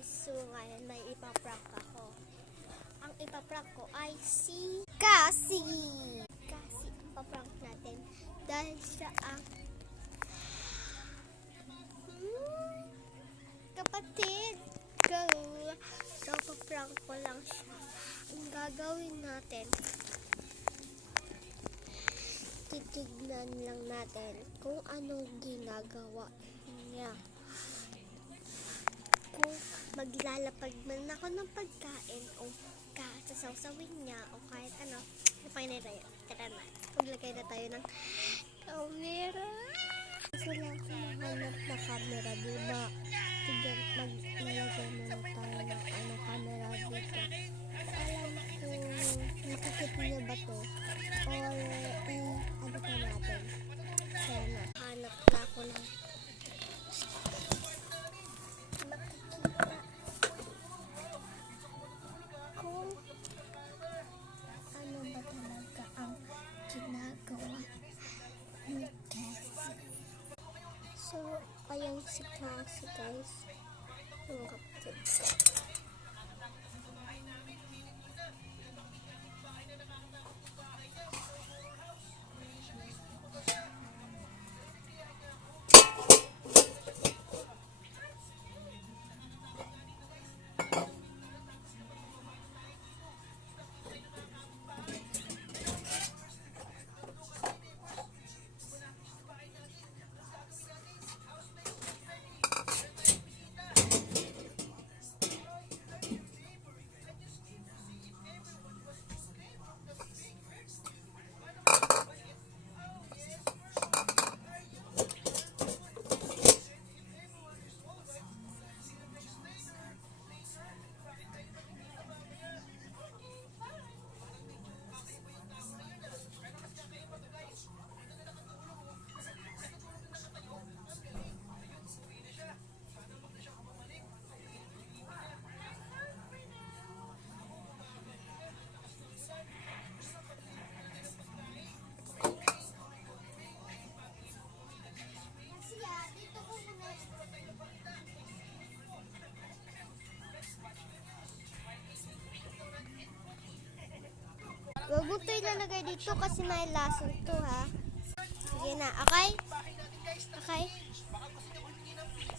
guys, so ngayon may ipaprank ako. Ang ipaprank ko ay si Cassie. Cassie ang paprank natin dahil siya ang kapatid ko. So paprank ko lang siya. Ang gagawin natin, titignan lang natin kung anong ginagawa niya. Kung maglalapag man ako ng pagkain o sasawsawin niya o kahit ano, napangin na tayo. Tara na, maglagay na tayo ng camera. Gusto lang ko mahanap na camera, diba? Tignan, maglalagay muna tayo ng camera dito. Alam ko, makikita niya ba to? Or, ano pa natin? Sana, hanap na ako ng so, ayan si Cassie guys. Yung kapatid ko. Huwag mo ito ilalagay dito kasi may lason to, ha? Sige na, okay? Okay?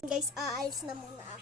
Guys, aalis na muna ako.